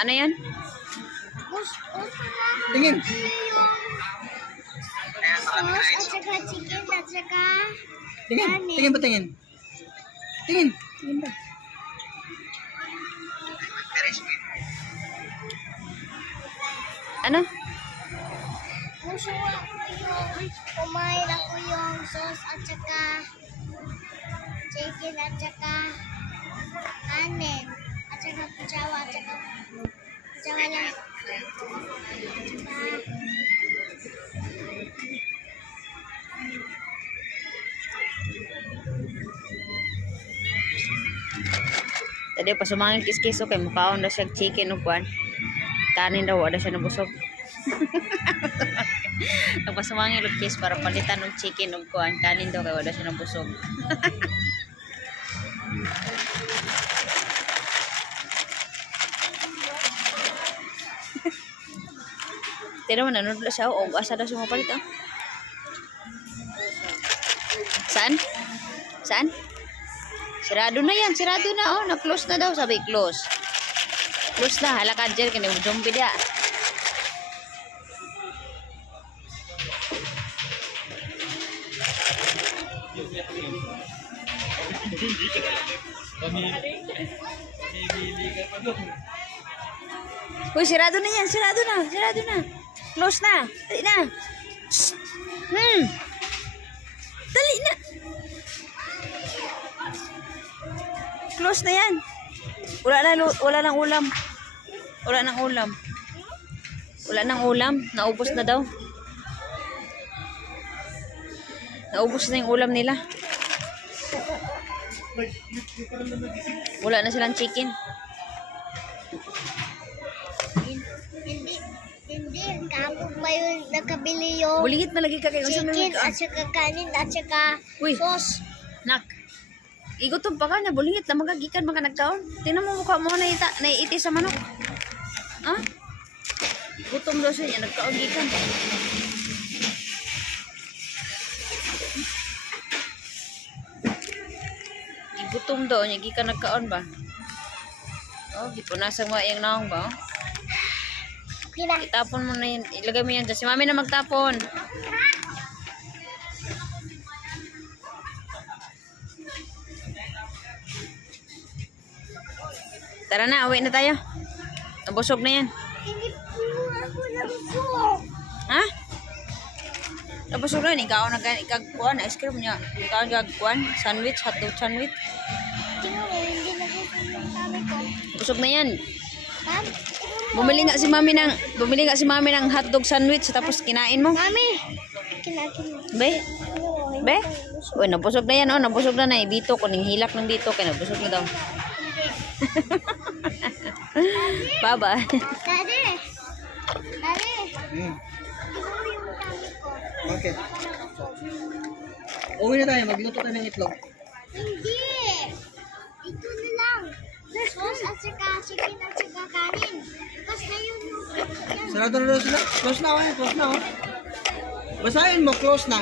Ano yan? Tingin. Sauce at saka chicken at saka Tingin. Tingin ba tingin? Tingin. Tingin ba? Ano? gusto ko yung kumain ako yung sauce at saka chicken at saka kanin at saka kuchawa at saka kuchawa lang. Tadi pa sumangil kis-kiso kay mukaon na siya chicken ug kuan. Kanin daw wala siya nabusog. Nagpasumangil og kis para palitan og chicken ug kuan. Kanin daw kay wala siya nabusog. Tira man nanood siya o asa daw siya mapalit ah. Saan? Saan? Sirado na yan, sirado na. Oh, na-close na daw. Sabi, close. Close na. Hala ka dyan, kanya zombie dia. Uy, sirado na yan, sirado na, sirado na. Close na. Dali na. Shh. Dali na. Close na yan. Wala nang ulam. Wala nang ulam. Wala nang ulam. Naubos na daw. Naubos na yung ulam nila. Wala na silang chicken. Hindi. Kapag ba yung nakabili yung Buligit na lagi ka kayo. chicken at saka kanin at saka Uy. sauce. Nak. Igutom pa ka na. Buligit na magagikan mga nagkaon. Tingnan mo mukha mo naiiti sa manok. Ha? Gutom daw siya niya. Nagkaon gikan. Gutom daw niya. Gikan nagkaon ba? Oh, gipunasang mo yung naong ba? Oh? Okay na. Itapon mo na yun. Ilagay mo yan dyan. Si mami na magtapon. Tara na, uwi na tayo. Nabusog na yan. Hindi po ako nabusog. Ha? Nabusog na yan. Ikaw nagkagkuhan. Ice cream niya. Ikaw nagkagkuhan. Sandwich, hotdog sandwich. Tingnan mo, hindi nabusog yung kami ko. Busog na yan. Ma'am? Bumili nga si mami ng hotdog sandwich tapos kinain mo. Mami! Kinakin mo. Be? Be? Uy, nabusog na yan. Oh, nabusog na na. Bito, kuning hilak ng bito. Kaya nabusog na daw. Bye-bye. Daddy! Daddy! Hmm. Tingnan mo yung kami ko. Okay. Uwi na tayo. Magluto tayo ng itlog. Hindi! Ito na lang. Sauce at saka chicken at saka kanin. Tapos na yun yung chicken. Sarado na daw sila. Close na. Close na. Basahin mo. Close na.